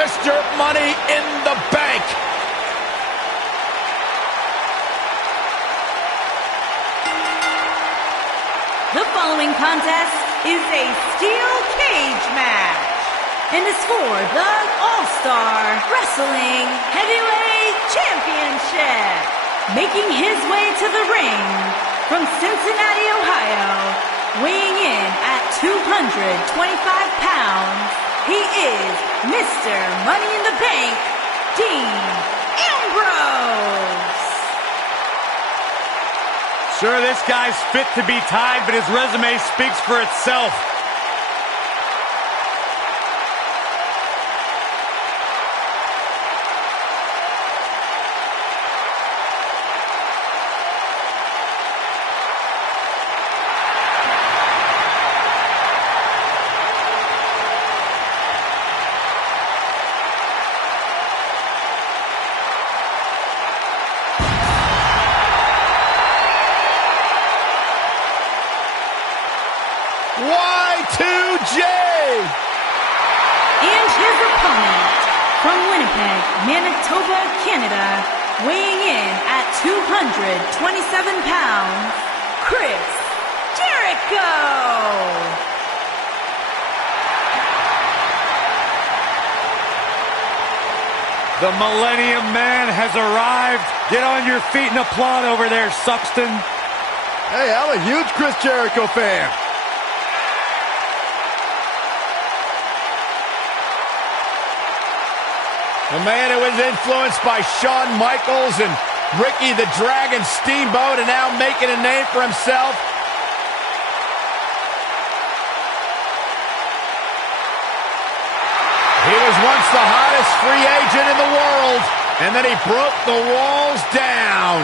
Mr. Money in the Bank. The following contest is a steel cage match and is for the All-Star Wrestling Heavyweight Championship. Making his way to the ring from Cincinnati, Ohio, weighing in at 225 pounds, he is Mr. Money in the Bank, Dean Ambrose. Sure, this guy's fit to be tied, but his resume speaks for itself. Y2J! And his opponent from Winnipeg, Manitoba, Canada, weighing in at 227 pounds, Chris Jericho! The Millennium Man has arrived. Get on your feet and applaud over there, Suxton. Hey, I'm a huge Chris Jericho fan. The man who was influenced by Shawn Michaels and Ricky the Dragon Steamboat and now making a name for himself. He was once the hottest free agent in the world, and then he broke the walls down.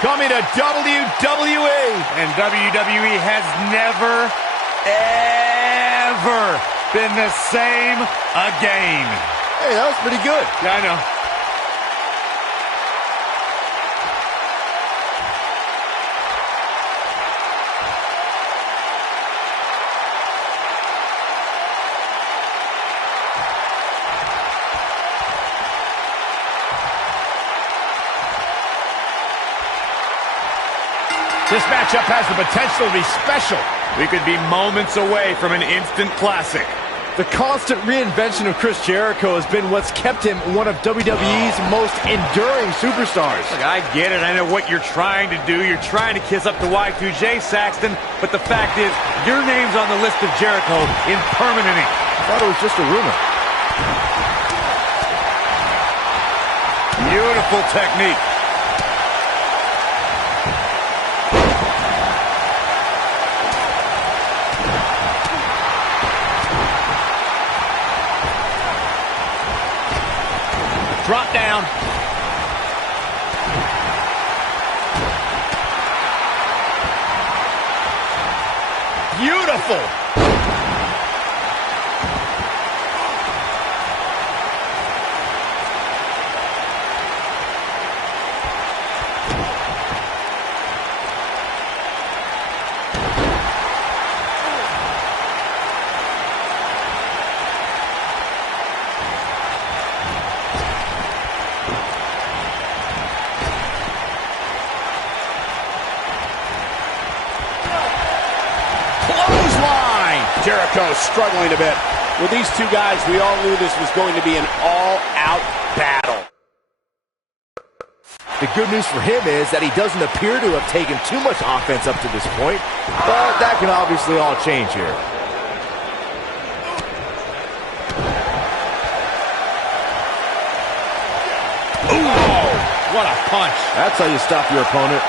Coming to WWE. And WWE has never, ever been the same again. Hey, that was pretty good. Yeah, I know. This matchup has the potential to be special. We could be moments away from an instant classic. The constant reinvention of Chris Jericho has been what's kept him one of WWE's most enduring superstars. Look, I get it. I know what you're trying to do. You're trying to kiss up to Y2J, Saxton. But the fact is, your name's on the list of Jericho in permanent ink. I thought it was just a rumor. Beautiful technique. Drop down. Beautiful. Jericho struggling a bit. With these two guys, we all knew this was going to be an all-out battle. The good news for him is that he doesn't appear to have taken too much offense up to this point, but that can obviously all change here. Ooh, what a punch. That's how you stop your opponent.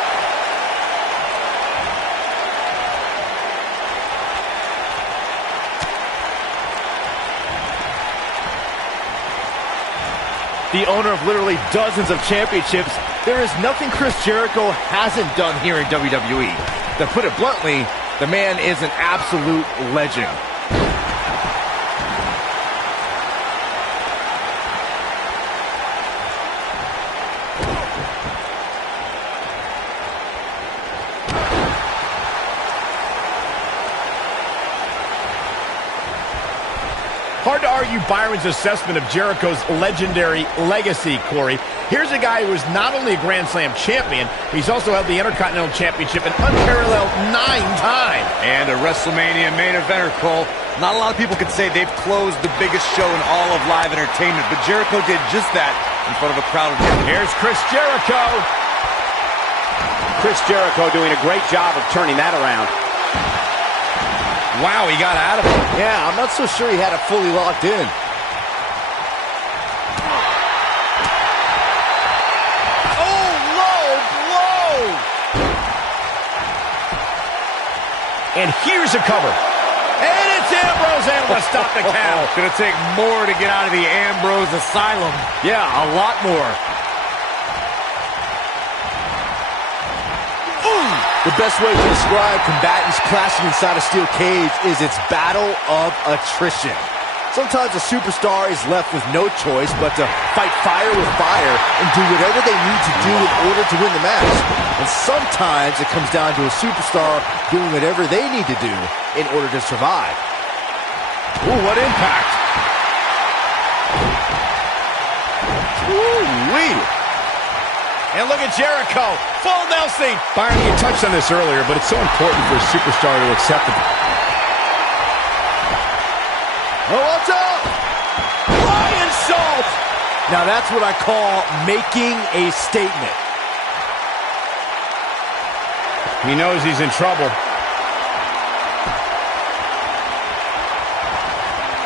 The owner of literally dozens of championships, there is nothing Chris Jericho hasn't done here in WWE. To put it bluntly, the man is an absolute legend. argue Byron's assessment of Jericho's legendary legacy, Corey. Here's a guy who is not only a Grand Slam champion, he's also held the Intercontinental Championship an unparalleled 9 times. And a WrestleMania main eventer, Cole. Not a lot of people could say they've closed the biggest show in all of live entertainment, but Jericho did just that in front of a crowd of him. Here's Chris Jericho. Chris Jericho doing a great job of turning that around. Wow, he got out of it. Yeah, I'm not so sure he had it fully locked in. Oh, low blow. And here's a cover. And it's Ambrose able to stop the count. It's going to take more to get out of the Ambrose asylum. Yeah, a lot more. The best way to describe combatants clashing inside a steel cage is its battle of attrition. Sometimes a superstar is left with no choice but to fight fire with fire and do whatever they need to do in order to win the match. And sometimes it comes down to a superstar doing whatever they need to do in order to survive. Ooh, what impact. Ooh-wee. And look at Jericho, full Nelson. Byron, you touched on this earlier, but it's so important for a superstar to accept it. Oh, what's up? Lion salt. Now that's what I call making a statement. He knows he's in trouble.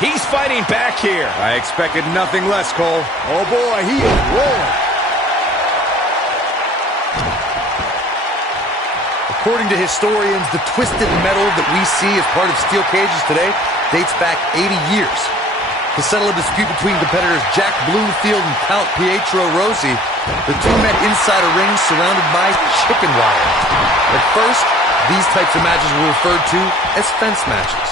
He's fighting back here. I expected nothing less, Cole. Oh boy, he is rolling. According to historians, the twisted metal that we see as part of steel cages today dates back 80 years. To settle a dispute between competitors Jack Bloomfield and Count Pietro Rossi, the two met inside a ring surrounded by chicken wire. At first, these types of matches were referred to as fence matches.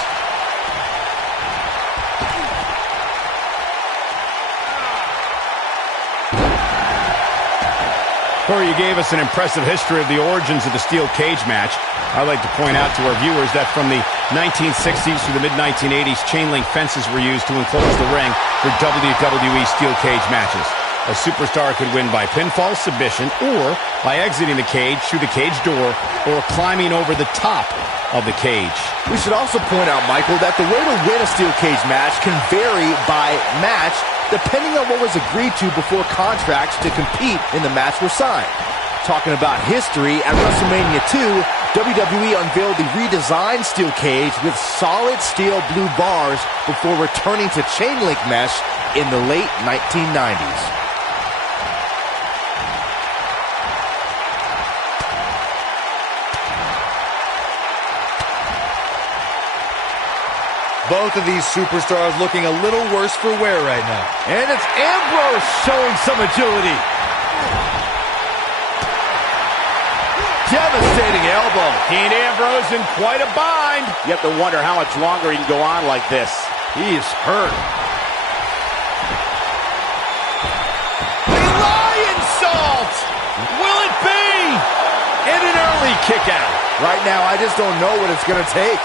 Corey, you gave us an impressive history of the origins of the steel cage match. I'd like to point out to our viewers that from the 1960s to the mid-1980s, chain link fences were used to enclose the ring for WWE steel cage matches. A superstar could win by pinfall, submission, or by exiting the cage through the cage door or climbing over the top of the cage. We should also point out, Michael, that the way to win a steel cage match can vary by match depending on what was agreed to before contracts to compete in the match were signed. Talking about history, at WrestleMania 2, WWE unveiled the redesigned steel cage with solid steel blue bars before returning to chain link mesh in the late 1990s. Both of these superstars looking a little worse for wear right now. And it's Ambrose showing some agility. Devastating elbow. Dean Ambrose in quite a bind. You have to wonder how much longer he can go on like this. He is hurt. Lion salt. Will it be? And an early kick out. Right now, I just don't know what it's going to take.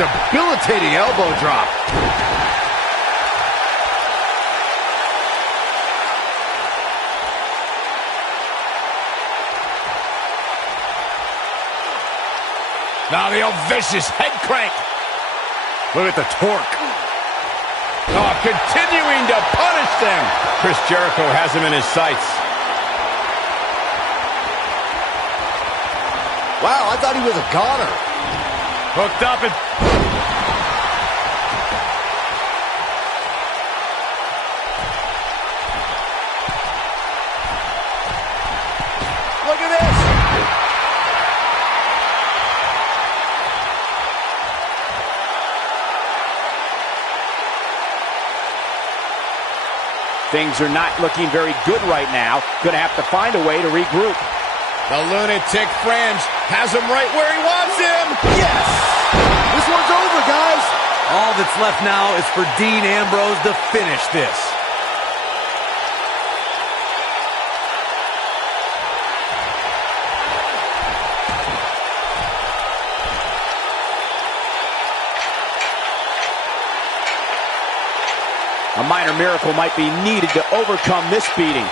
Debilitating elbow drop. Now the old vicious head crank. Look at the torque. Oh, continuing to punish them. Chris Jericho has him in his sights. Wow, I thought he was a goner. Hooked up and... Look at this. Things are not looking very good right now. Gonna have to find a way to regroup. The lunatic fringe has him right where he wants him. Yes! This one's over, guys. All that's left now is for Dean Ambrose to finish this. A minor miracle might be needed to overcome this beating.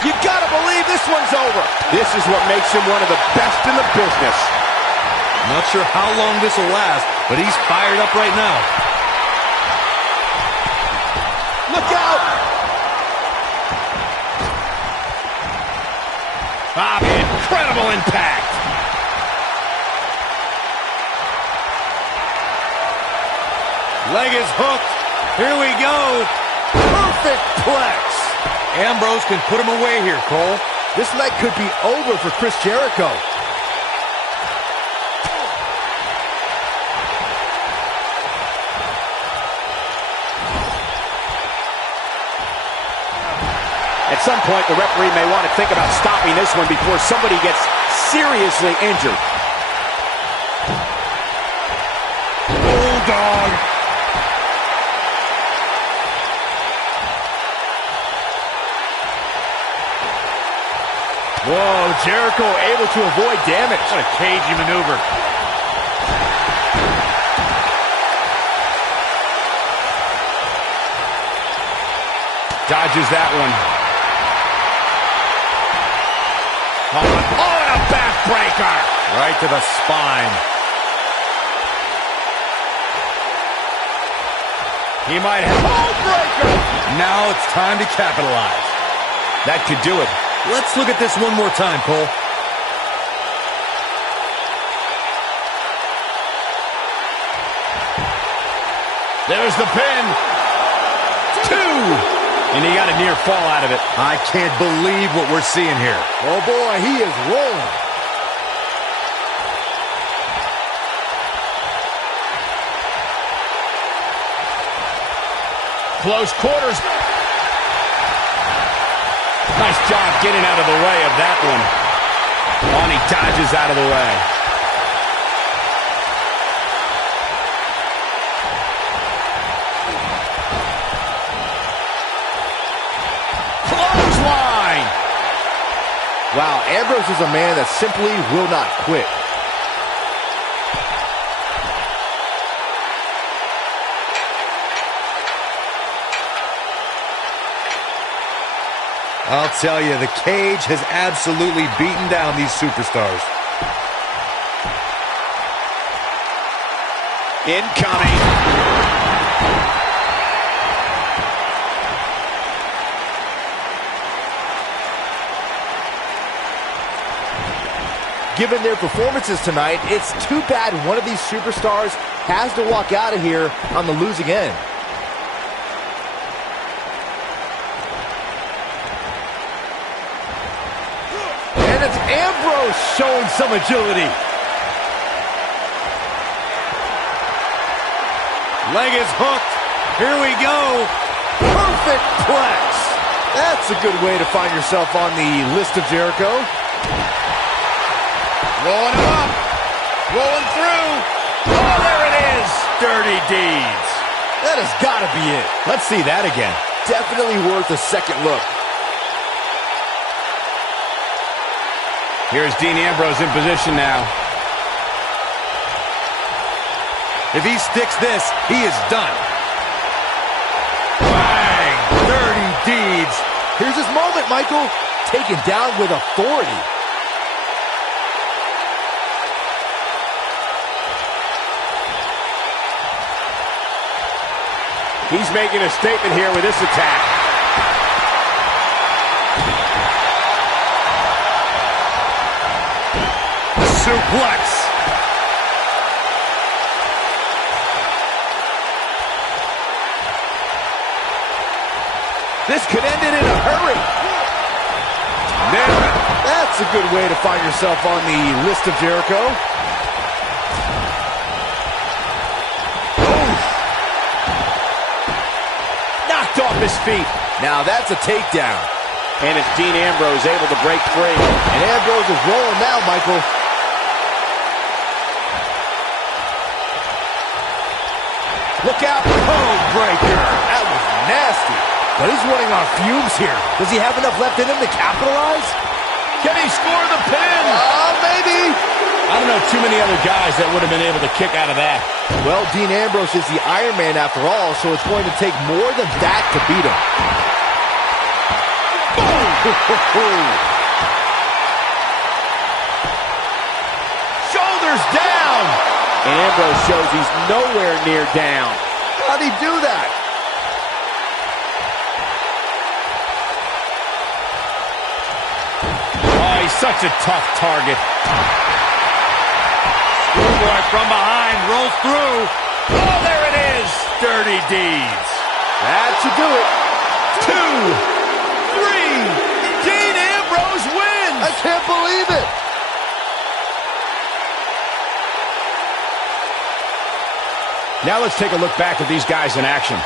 You gotta believe this one's over. This is what makes him one of the best in the business. Not sure how long this will last, but he's fired up right now. Look out! Incredible impact. Leg is hooked. Here we go. Perfect plex. Ambrose can put him away here, Cole. This night could be over for Chris Jericho. At some point, the referee may want to think about stopping this one before somebody gets seriously injured. Bulldog. Whoa, Jericho able to avoid damage. What a cagey maneuver. Dodges that one. Oh, and a backbreaker. Right to the spine. He might have... Breaker. Now it's time to capitalize. That could do it. Let's look at this one more time, Cole. There's the pin. 2. And he got a near fall out of it. I can't believe what we're seeing here. Oh boy, he is rolling. Close quarters. Nice job getting out of the way of that one. Oh, and he dodges out of the way. Clothesline. Wow, Ambrose is a man that simply will not quit. I'll tell you, the cage has absolutely beaten down these superstars. Incoming. Given their performances tonight, it's too bad one of these superstars has to walk out of here on the losing end. And it's Ambrose showing some agility. Leg is hooked. Here we go. Perfect plex. That's a good way to find yourself on the list of Jericho. Rolling him up. Rolling through. Oh, there it is. Dirty deeds. That has got to be it. Let's see that again. Definitely worth a second look. Here's Dean Ambrose in position now. If he sticks this, he is done. Bang. Dirty deeds. Here's his moment, Michael. Taken down with authority. He's making a statement here with this attack. Suplex. This could end it in a hurry. Nailed it. That's a good way to find yourself on the list of Jericho. Knocked off his feet. Now that's a takedown. And it's Dean Ambrose able to break free. And Ambrose is rolling now, Michael. Look out. Code breaker. That was nasty. But he's running on fumes here. Does he have enough left in him to capitalize? Can he score the pin? Maybe. I don't know know too many other guys that would have been able to kick out of that. Well, Dean Ambrose is the Iron Man after all, so it's going to take more than that to beat him. Boom! Shoulders down! And Ambrose shows he's nowhere near down. How'd he do that? Oh, he's such a tough target. Schoolboy from behind, rolls through. Oh, there it is! Dirty deeds. That should do it. 2, 3. Dean Ambrose wins! I can't believe it. Now let's take a look back at these guys in action.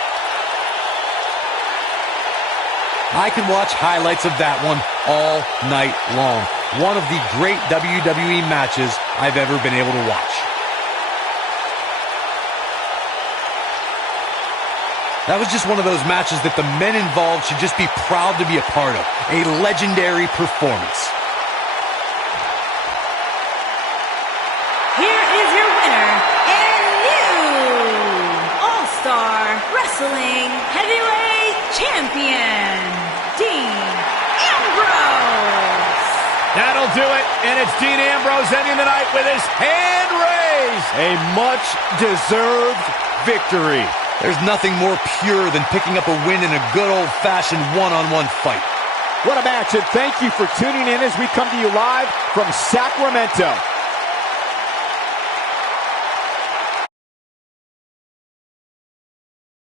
I can watch highlights of that one all night long. One of the great WWE matches I've ever been able to watch. That was just one of those matches that the men involved should just be proud to be a part of. A legendary performance. Here is your winner and new All-Star Wrestling Heavyweight Champion, Dean Ambrose. That'll do it, and it's Dean Ambrose ending the night with his hand raised. A much-deserved victory. There's nothing more pure than picking up a win in a good old-fashioned one-on-one fight. What a match, and thank you for tuning in as we come to you live from Sacramento.